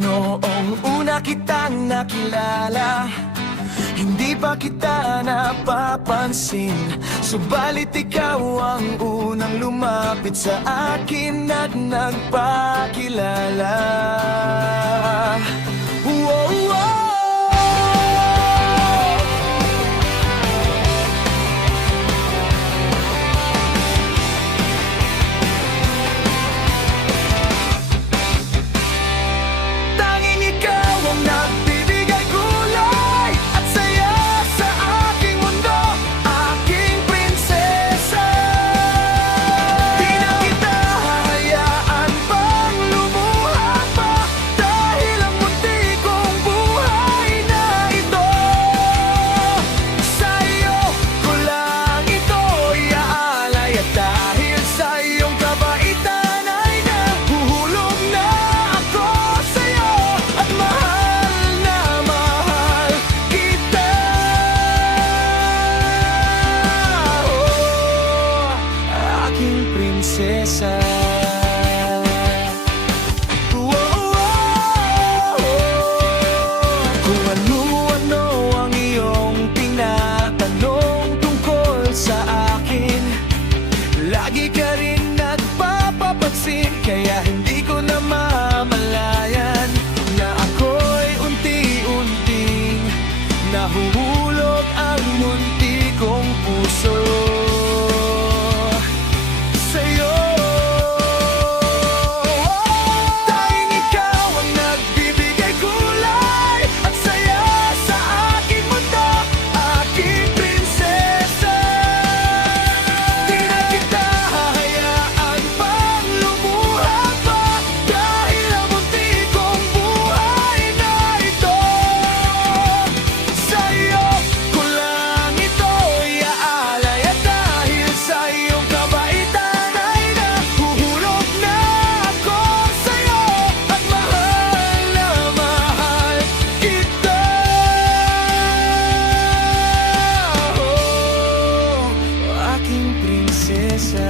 Noong una kitang nakilala, hindi pa kita napapansin. Subalit ikaw ang unang lumapit sa akin at nagpakilala. Whoa, whoa. Tanging ikaw ang nagbibigay kulay at saya sa aking mundo, aking prinsesa. Di na kita hahayaan pang lumuha pa, dahil ang munti kong buhay na ito, sa'yo ko lang ito iaalay. At dahil sa iyong kabaitan ay nahuhulog na ako sa'yo, at mahal na mahal kita. Oh, aking prinsesa. Kung ano-ano ang iyong tinatanong tungkol sa akin, lagi ka rin nagpapapansin. Kaya hindi ko na mamalayan na ako'y unti-unting nahuhulog ang munti kong puso sa'yo. Tanging ikaw ang nagbibigay kulay at saya sa aking mundo, aking prinsesa. Di na kita hahayaan pang lumuha pa, dahil ang munti kong buhay na ito, sa'yo ko lang ito iaalay. At dahil sa iyong kabaitan ay nahuhulog na ako sa'yo, at mahal na mahal kita. Oh, aking prinsesa.